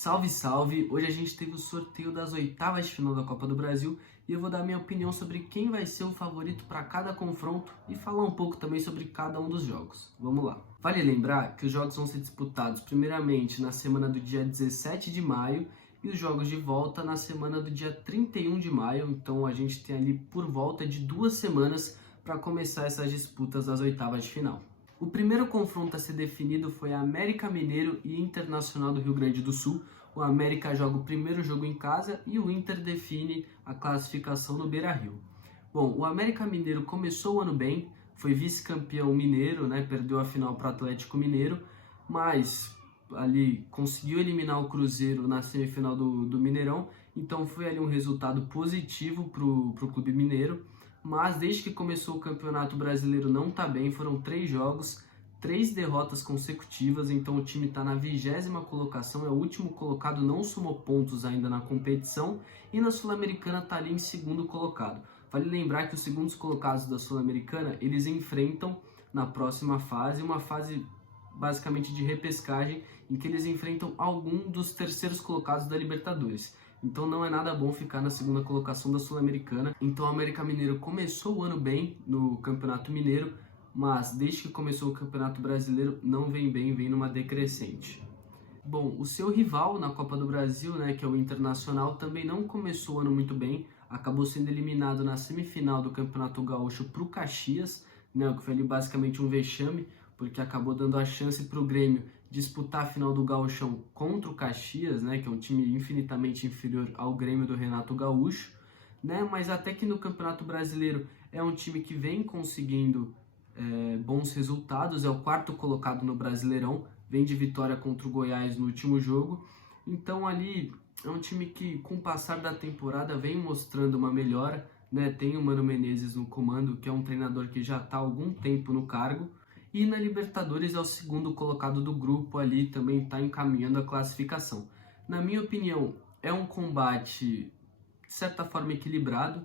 Salve, salve! Hoje a gente teve o sorteio das oitavas de final da Copa do Brasil e eu vou dar minha opinião sobre quem vai ser o favorito para cada confronto e falar um pouco também sobre cada um dos jogos. Vamos lá! Vale lembrar que os jogos vão ser disputados primeiramente na semana do dia 17 de maio e os jogos de volta na semana do dia 31 de maio, então a gente tem ali por volta de 2 semanas para começar essas disputas das oitavas de final. O primeiro confronto a ser definido foi América Mineiro e Internacional do Rio Grande do Sul. O América joga o primeiro jogo em casa e o Inter define a classificação no Beira-Rio. Bom, o América Mineiro começou o ano bem, foi vice-campeão mineiro, perdeu a final para o Atlético Mineiro, mas ali conseguiu eliminar o Cruzeiro na semifinal do Mineirão, então foi ali um resultado positivo para o clube mineiro. Mas desde que começou o Campeonato Brasileiro não está bem, foram 3 jogos, 3 derrotas consecutivas, então o time está na 20ª colocação, é o último colocado, não somou pontos ainda na competição, e na Sul-Americana está ali em segundo colocado. Vale lembrar que os segundos colocados da Sul-Americana, eles enfrentam na próxima fase, uma fase basicamente de repescagem, em que eles enfrentam algum dos terceiros colocados da Libertadores. Então não é nada bom ficar na segunda colocação da Sul-Americana. Então o América Mineiro começou o ano bem no Campeonato Mineiro, mas desde que começou o Campeonato Brasileiro não vem bem, vem numa decrescente. Bom, o seu rival na Copa do Brasil, que é o Internacional, também não começou o ano muito bem, acabou sendo eliminado na semifinal do Campeonato Gaúcho para o Caxias, o que foi ali basicamente um vexame, porque acabou dando a chance para o Grêmio disputar a final do Gauchão contra o Caxias, que é um time infinitamente inferior ao Grêmio do Renato Gaúcho, mas até que no Campeonato Brasileiro é um time que vem conseguindo bons resultados, é o 4º colocado no Brasileirão, vem de vitória contra o Goiás no último jogo, então ali é um time que com o passar da temporada vem mostrando uma melhora, tem o Mano Menezes no comando, que é um treinador que já está há algum tempo no cargo, e na Libertadores é o 2º colocado do grupo, ali também está encaminhando a classificação. Na minha opinião, é um combate de certa forma equilibrado,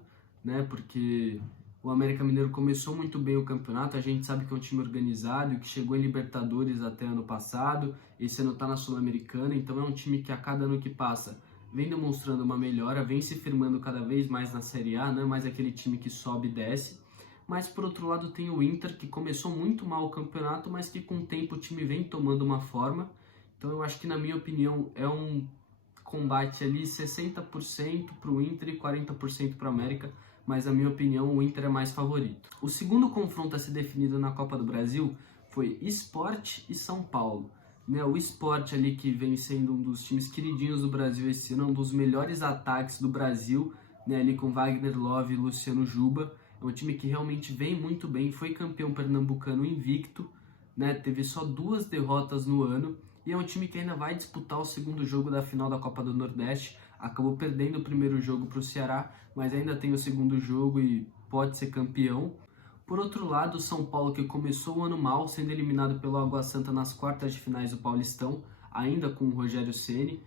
porque o América Mineiro começou muito bem o campeonato, a gente sabe que é um time organizado, que chegou em Libertadores até ano passado, esse ano está na Sul-Americana, então é um time que a cada ano que passa vem demonstrando uma melhora, vem se firmando cada vez mais na Série A, não é mais aquele time que sobe e desce. Mas por outro lado tem o Inter, que começou muito mal o campeonato, mas que com o tempo o time vem tomando uma forma. Então eu acho que, na minha opinião, é um combate ali 60% para o Inter e 40% para o América, mas na minha opinião o Inter é mais favorito. O segundo confronto a ser definido na Copa do Brasil foi Sport e São Paulo. O Sport ali, que vem sendo um dos times queridinhos do Brasil esse ano, um dos melhores ataques do Brasil, ali com Wagner Love e Luciano Juba. É um time que realmente vem muito bem, foi campeão pernambucano invicto, teve só 2 derrotas no ano, e é um time que ainda vai disputar o segundo jogo da final da Copa do Nordeste, acabou perdendo o primeiro jogo para o Ceará, mas ainda tem o segundo jogo e pode ser campeão. Por outro lado, o São Paulo, que começou o ano mal, sendo eliminado pelo Água Santa nas quartas de finais do Paulistão, ainda com o Rogério Ceni,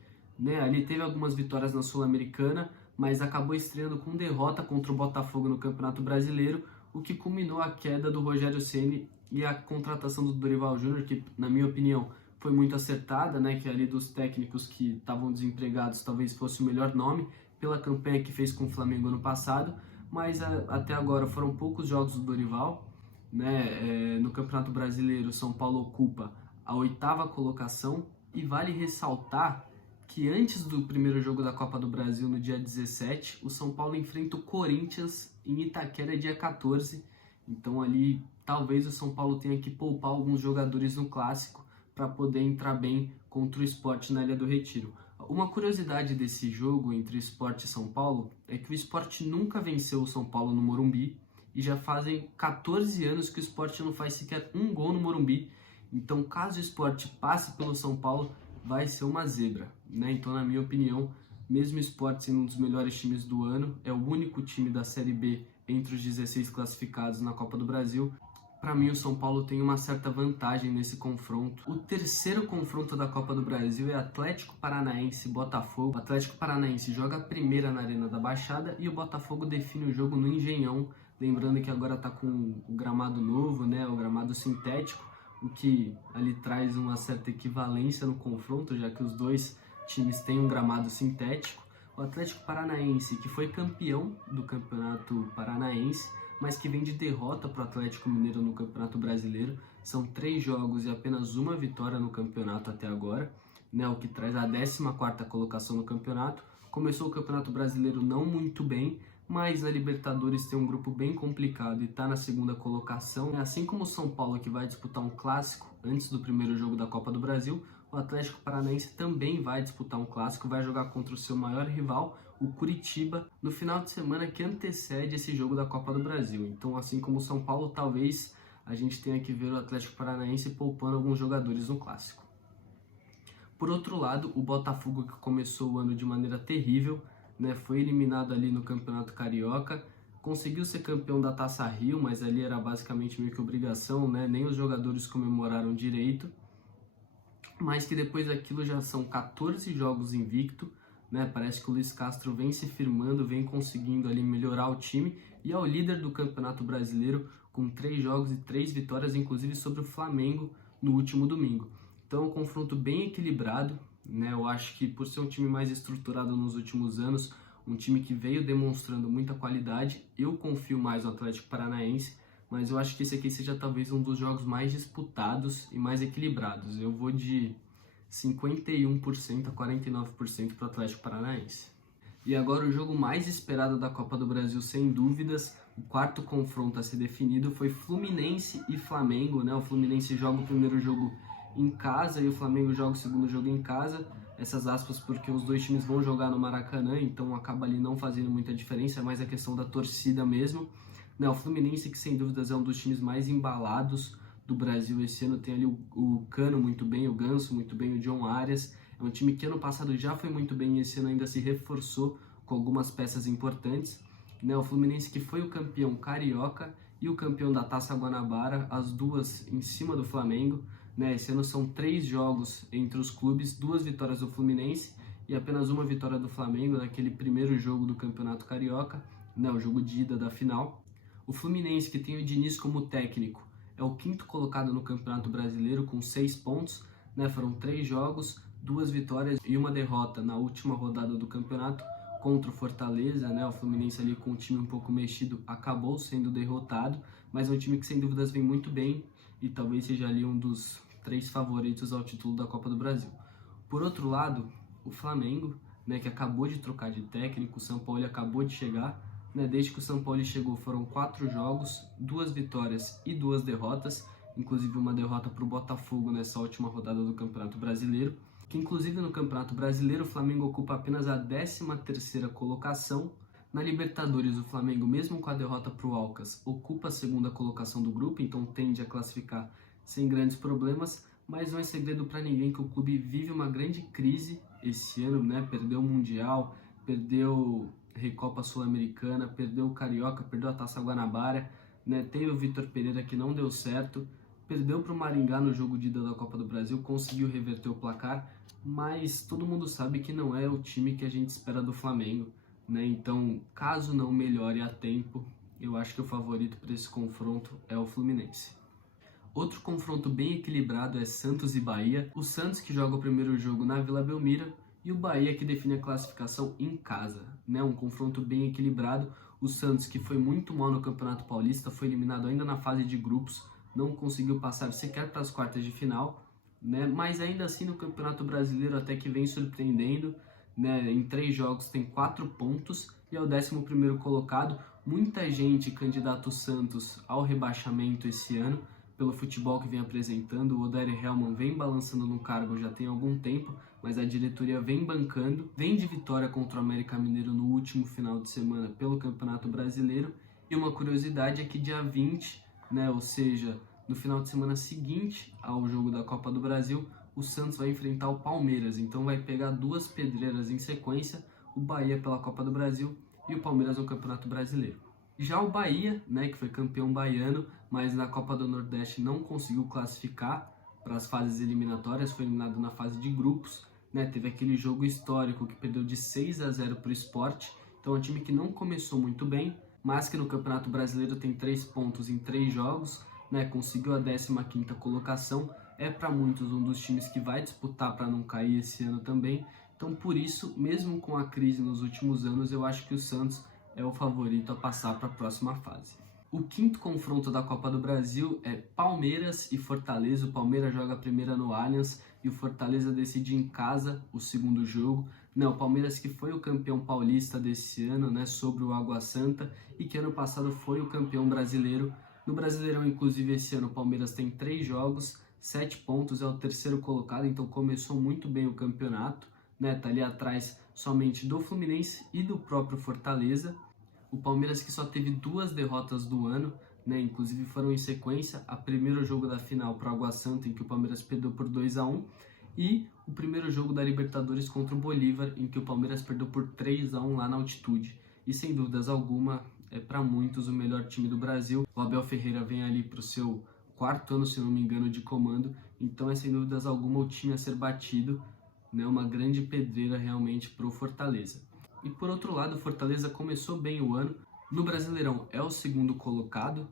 ali teve algumas vitórias na Sul-Americana, mas acabou estreando com derrota contra o Botafogo no Campeonato Brasileiro, o que culminou a queda do Rogério Ceni e a contratação do Dorival Júnior, que, na minha opinião, foi muito acertada, que ali dos técnicos que estavam desempregados talvez fosse o melhor nome, pela campanha que fez com o Flamengo ano passado, mas até agora foram poucos jogos do Dorival, no Campeonato Brasileiro o São Paulo ocupa a 8ª colocação, e vale ressaltar que antes do primeiro jogo da Copa do Brasil, no dia 17, o São Paulo enfrenta o Corinthians em Itaquera, dia 14. Então ali talvez o São Paulo tenha que poupar alguns jogadores no Clássico para poder entrar bem contra o Sport na Ilha do Retiro. Uma curiosidade desse jogo entre Sport e São Paulo é que o Sport nunca venceu o São Paulo no Morumbi, e já fazem 14 anos que o Sport não faz sequer um gol no Morumbi. Então, caso o Sport passe pelo São Paulo, vai ser uma zebra, Então, na minha opinião, mesmo o Sport sendo um dos melhores times do ano, é o único time da Série B entre os 16 classificados na Copa do Brasil. Para mim, o São Paulo tem uma certa vantagem nesse confronto. O terceiro confronto da Copa do Brasil é Atlético Paranaense e Botafogo. O Atlético Paranaense joga a primeira na Arena da Baixada e o Botafogo define o jogo no Engenhão. Lembrando que agora está com o gramado novo, o gramado sintético, o que ali traz uma certa equivalência no confronto, já que os dois times têm um gramado sintético. O Atlético Paranaense, que foi campeão do Campeonato Paranaense, mas que vem de derrota para o Atlético Mineiro no Campeonato Brasileiro. São 3 jogos e apenas uma vitória no campeonato até agora, né, o que traz a 14ª colocação no campeonato. Começou o Campeonato Brasileiro não muito bem, mas na Libertadores tem um grupo bem complicado e está na 2ª colocação. Assim como o São Paulo, que vai disputar um clássico antes do primeiro jogo da Copa do Brasil, o Atlético Paranaense também vai disputar um clássico, vai jogar contra o seu maior rival, o Curitiba, no final de semana que antecede esse jogo da Copa do Brasil. Então, assim como o São Paulo, talvez a gente tenha que ver o Atlético Paranaense poupando alguns jogadores no clássico. Por outro lado, o Botafogo, que começou o ano de maneira terrível, né, foi eliminado ali no Campeonato Carioca, conseguiu ser campeão da Taça Rio, mas ali era basicamente meio que obrigação, né, nem os jogadores comemoraram direito, mas que depois daquilo já são 14 jogos invicto, né, parece que o Luiz Castro vem se firmando, vem conseguindo ali melhorar o time e é o líder do Campeonato Brasileiro com 3 jogos e 3 vitórias, inclusive sobre o Flamengo no último domingo. Então é um confronto bem equilibrado, né? Eu acho que por ser um time mais estruturado nos últimos anos, um time que veio demonstrando muita qualidade, eu confio mais no Atlético Paranaense, mas eu acho que esse aqui seja talvez um dos jogos mais disputados e mais equilibrados. Eu vou de 51% a 49% para o Atlético Paranaense. E agora o jogo mais esperado da Copa do Brasil, sem dúvidas, o 4º confronto a ser definido foi Fluminense e Flamengo, né? O Fluminense joga o primeiro jogo em casa e o Flamengo joga o segundo jogo em casa. Essas aspas porque os dois times vão jogar no Maracanã, então acaba ali não fazendo muita diferença, é mais a questão da torcida mesmo. Né, o Fluminense, que sem dúvidas é um dos times mais embalados do Brasil esse ano, tem ali o Cano muito bem, o Ganso muito bem, o John Arias. É um time que ano passado já foi muito bem e esse ano ainda se reforçou com algumas peças importantes. Né, o Fluminense que foi o campeão carioca e o campeão da Taça Guanabara, as duas em cima do Flamengo. Né, esse ano são 3 jogos entre os clubes, 2 vitórias do Fluminense e apenas uma vitória do Flamengo naquele primeiro jogo do Campeonato Carioca, né, o jogo de ida da final. O Fluminense, que tem o Diniz como técnico, é o 5º colocado no Campeonato Brasileiro com 6 pontos, né, foram 3 jogos, 2 vitórias e uma derrota na última rodada do campeonato contra o Fortaleza, né, o Fluminense ali com o time um pouco mexido acabou sendo derrotado, mas é um time que sem dúvidas vem muito bem e talvez seja ali um dos 3 favoritos ao título da Copa do Brasil. Por outro lado, o Flamengo, né, que acabou de trocar de técnico, o São Paulo acabou de chegar, né, desde que o São Paulo chegou foram 4 jogos, 2 vitórias e 2 derrotas, inclusive uma derrota para o Botafogo nessa última rodada do Campeonato Brasileiro, que inclusive no Campeonato Brasileiro o Flamengo ocupa apenas a 13ª colocação. Na Libertadores, o Flamengo, mesmo com a derrota para o Alcas, ocupa a 2ª colocação do grupo, então tende a classificar sem grandes problemas, mas não é segredo para ninguém que o clube vive uma grande crise esse ano, né? Perdeu o Mundial, perdeu Recopa Sul-Americana, perdeu o Carioca, perdeu a Taça Guanabara, né? Teve o Vitor Pereira que não deu certo, perdeu para o Maringá no jogo de ida da Copa do Brasil, conseguiu reverter o placar, mas todo mundo sabe que não é o time que a gente espera do Flamengo, né? Então, caso não melhore a tempo, eu acho que o favorito para esse confronto é o Fluminense. Outro confronto bem equilibrado é Santos e Bahia. O Santos que joga o primeiro jogo na Vila Belmiro e o Bahia que define a classificação em casa, né? Um confronto bem equilibrado. O Santos, que foi muito mal no Campeonato Paulista, foi eliminado ainda na fase de grupos, não conseguiu passar sequer para as quartas de final, né? Mas ainda assim no Campeonato Brasileiro até que vem surpreendendo, né? Em 3 jogos tem 4 pontos e é o 11º colocado. Muita gente candidata o Santos ao rebaixamento esse ano, pelo futebol que vem apresentando. O Odair Hellmann vem balançando no cargo já tem algum tempo, mas a diretoria vem bancando, vem de vitória contra o América Mineiro no último final de semana pelo Campeonato Brasileiro. E uma curiosidade é que dia 20, né, ou seja, no final de semana seguinte ao jogo da Copa do Brasil, o Santos vai enfrentar o Palmeiras, então vai pegar 2 pedreiras em sequência, o Bahia pela Copa do Brasil e o Palmeiras no Campeonato Brasileiro. Já o Bahia, né, que foi campeão baiano, mas na Copa do Nordeste não conseguiu classificar para as fases eliminatórias, foi eliminado na fase de grupos, né, teve aquele jogo histórico que perdeu de 6-0 para o Sport, então é um time que não começou muito bem, mas que no Campeonato Brasileiro tem 3 pontos em 3 jogos, né, conseguiu a 15ª colocação, é para muitos um dos times que vai disputar para não cair esse ano também, Então, por isso, mesmo com a crise nos últimos anos, eu acho que o Santos é o favorito a passar para a próxima fase. O quinto confronto da Copa do Brasil é Palmeiras e Fortaleza. O Palmeiras joga a primeira no Allianz e o Fortaleza decide em casa o segundo jogo. O Palmeiras que foi o campeão paulista desse ano, sobre o Água Santa, e que ano passado foi o campeão brasileiro. No Brasileirão, inclusive, esse ano o Palmeiras tem 3 jogos, 7 pontos, é o terceiro colocado, então começou muito bem o campeonato. Tá ali atrás somente do Fluminense e do próprio Fortaleza. O Palmeiras que só teve 2 derrotas do ano, inclusive foram em sequência, a primeiro jogo da final para o Água Santa, em que o Palmeiras perdeu por 2-1, e o primeiro jogo da Libertadores contra o Bolívar, em que o Palmeiras perdeu por 3-1 lá na altitude. E sem dúvidas alguma, é para muitos o melhor time do Brasil. O Abel Ferreira vem ali para o seu 4º ano, se não me engano, de comando, então é sem dúvidas alguma o time a ser batido, uma grande pedreira realmente para o Fortaleza. E por outro lado, o Fortaleza começou bem o ano. No Brasileirão é o segundo colocado,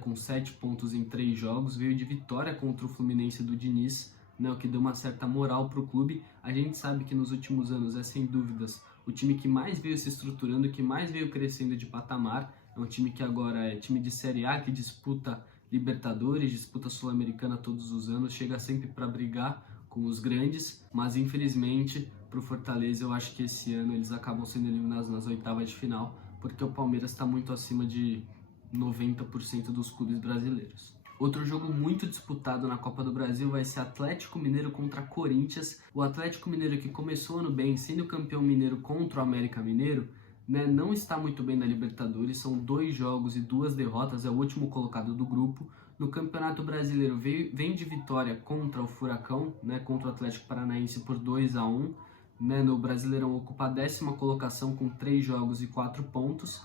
com 7 pontos em 3 jogos. Veio de vitória contra o Fluminense do Diniz, o que deu uma certa moral para o clube. A gente sabe que nos últimos anos é sem dúvidas o time que mais veio se estruturando, que mais veio crescendo de patamar. É um time que agora é time de Série A, que disputa Libertadores, disputa Sul-Americana todos os anos, chega sempre para brigar com os grandes, mas infelizmente para o Fortaleza eu acho que esse ano eles acabam sendo eliminados nas oitavas de final, porque o Palmeiras está muito acima de 90% dos clubes brasileiros. Outro jogo muito disputado na Copa do Brasil vai ser Atlético Mineiro contra Corinthians. O Atlético Mineiro, que começou o ano bem, sendo campeão mineiro contra o América Mineiro, não está muito bem na Libertadores, são 2 jogos e 2 derrotas, é o último colocado do grupo. No Campeonato Brasileiro vem de vitória contra o Furacão, contra o Atlético Paranaense por 2-1. No Brasileirão ocupa a 10ª colocação com 3 jogos e 4 pontos.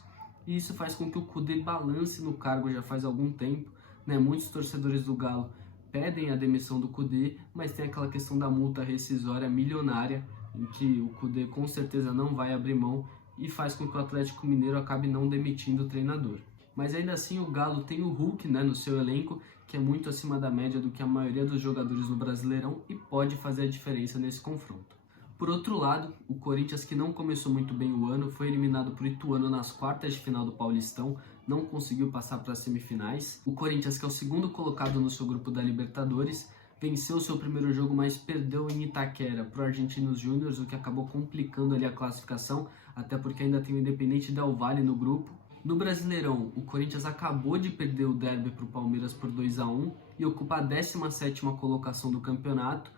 E isso faz com que o Kudê balance no cargo já faz algum tempo. Muitos torcedores do Galo pedem a demissão do Kudê, mas tem aquela questão da multa rescisória milionária, em que o Kudê com certeza não vai abrir mão e faz com que o Atlético Mineiro acabe não demitindo o treinador. Mas ainda assim o Galo tem o Hulk no seu elenco, que é muito acima da média do que a maioria dos jogadores no Brasileirão e pode fazer a diferença nesse confronto. Por outro lado, o Corinthians, que não começou muito bem o ano, foi eliminado por Ituano nas quartas de final do Paulistão, não conseguiu passar para as semifinais. O Corinthians, que é o segundo colocado no seu grupo da Libertadores, venceu seu primeiro jogo, mas perdeu em Itaquera para o Argentinos Júnior, o que acabou complicando ali a classificação, até porque ainda tem o Independente Del Valle no grupo. No Brasileirão, o Corinthians acabou de perder o derby para o Palmeiras por 2-1 e ocupa a 17ª colocação do campeonato,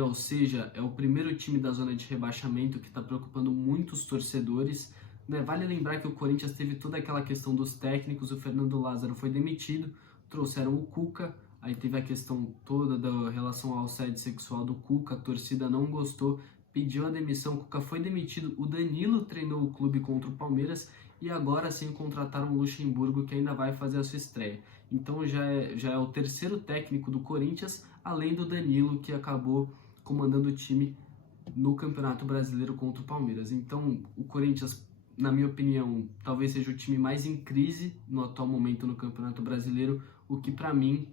ou seja, é o primeiro time da zona de rebaixamento que está preocupando muitos torcedores. Vale lembrar que o Corinthians teve toda aquela questão dos técnicos, o Fernando Lázaro foi demitido, trouxeram o Cuca, aí teve a questão toda da relação ao assédio sexual do Cuca, a torcida não gostou, pediu a demissão, o Cuca foi demitido, o Danilo treinou o clube contra o Palmeiras e agora sim contrataram o Luxemburgo, que ainda vai fazer a sua estreia. Então já é o terceiro técnico do Corinthians, além do Danilo, que acabou comandando o time no Campeonato Brasileiro contra o Palmeiras. Então o Corinthians, na minha opinião, talvez seja o time mais em crise no atual momento no Campeonato Brasileiro, o que para mim,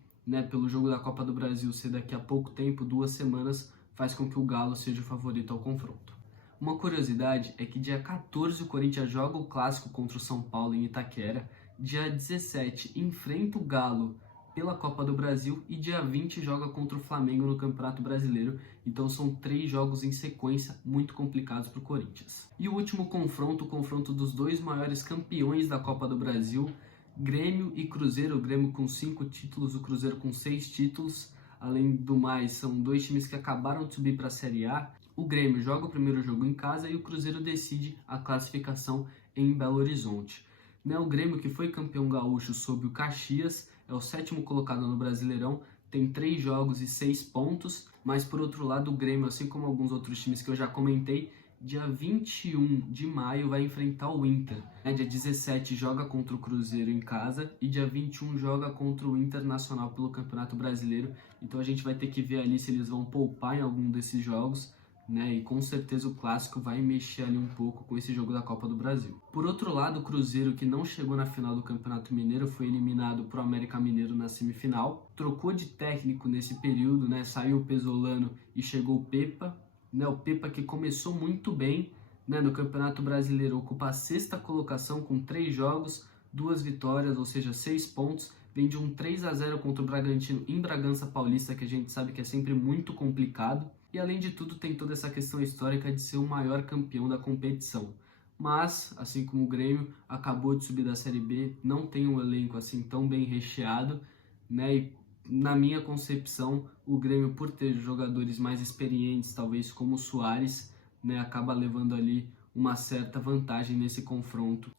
pelo jogo da Copa do Brasil ser daqui a pouco tempo, 2 semanas, faz com que o Galo seja o favorito ao confronto. Uma curiosidade é que dia 14 o Corinthians joga o clássico contra o São Paulo em Itaquera, dia 17 enfrenta o Galo pela Copa do Brasil e dia 20 joga contra o Flamengo no Campeonato Brasileiro. Então são 3 jogos em sequência muito complicados para o Corinthians. E o último confronto, o confronto dos 2 maiores campeões da Copa do Brasil, Grêmio e Cruzeiro, o Grêmio com 5 títulos, o Cruzeiro com 6 títulos. Além do mais, são 2 times que acabaram de subir para a Série A. O Grêmio joga o primeiro jogo em casa e o Cruzeiro decide a classificação em Belo Horizonte. O Grêmio, que foi campeão gaúcho sob o Caxias, é o 7º colocado no Brasileirão, tem 3 jogos e 6 pontos, mas por outro lado o Grêmio, assim como alguns outros times que eu já comentei, dia 21 de maio vai enfrentar o Inter. Dia 17 joga contra o Cruzeiro em casa e dia 21 joga contra o Internacional pelo Campeonato Brasileiro. Então a gente vai ter que ver ali se eles vão poupar em algum desses jogos, e com certeza o Clássico vai mexer ali um pouco com esse jogo da Copa do Brasil. Por outro lado, o Cruzeiro, que não chegou na final do Campeonato Mineiro, foi eliminado pro América Mineiro na semifinal, trocou de técnico nesse período, saiu o Pesolano e chegou o Pepa. né? O Pepa que começou muito bem, né, no Campeonato Brasileiro, ocupa a sexta colocação com 3 jogos, 2 vitórias, ou seja, 6 pontos. Vem de um 3-0 contra o Bragantino em Bragança Paulista, que a gente sabe que é sempre muito complicado. E além de tudo, tem toda essa questão histórica de ser o maior campeão da competição. Mas, assim como o Grêmio, acabou de subir da Série B, não tem um elenco assim tão bem recheado, né? E na minha concepção, o Grêmio, por ter jogadores mais experientes, talvez como o Suárez, né, acaba levando ali uma certa vantagem nesse confronto.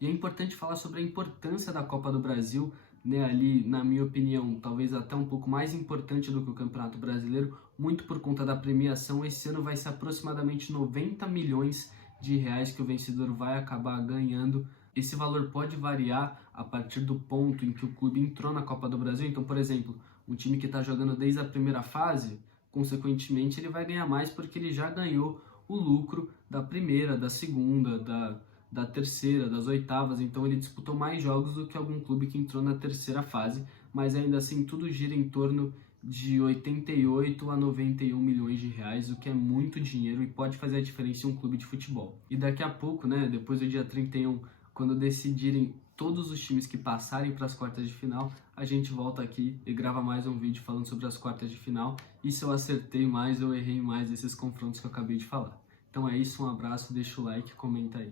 E é importante falar sobre a importância da Copa do Brasil, né, ali, na minha opinião, talvez até um pouco mais importante do que o Campeonato Brasileiro, muito por conta da premiação. Esse ano vai ser aproximadamente 90 milhões de reais que o vencedor vai acabar ganhando. Esse valor pode variar a partir do ponto em que o clube entrou na Copa do Brasil. Então, por exemplo, um time que está jogando desde a primeira fase, consequentemente, ele vai ganhar mais porque ele já ganhou o lucro da primeira, da segunda, da terceira, das oitavas. Então ele disputou mais jogos do que algum clube que entrou na terceira fase, mas ainda assim tudo gira em torno de 88 a 91 milhões de reais, o que é muito dinheiro e pode fazer a diferença em um clube de futebol. E daqui a pouco, né, depois do dia 31, quando decidirem todos os times que passarem para as quartas de final, a gente volta aqui e grava mais um vídeo falando sobre as quartas de final e se eu acertei mais ou errei mais esses confrontos que eu acabei de falar. Então é isso, um abraço, deixa o like, comenta aí.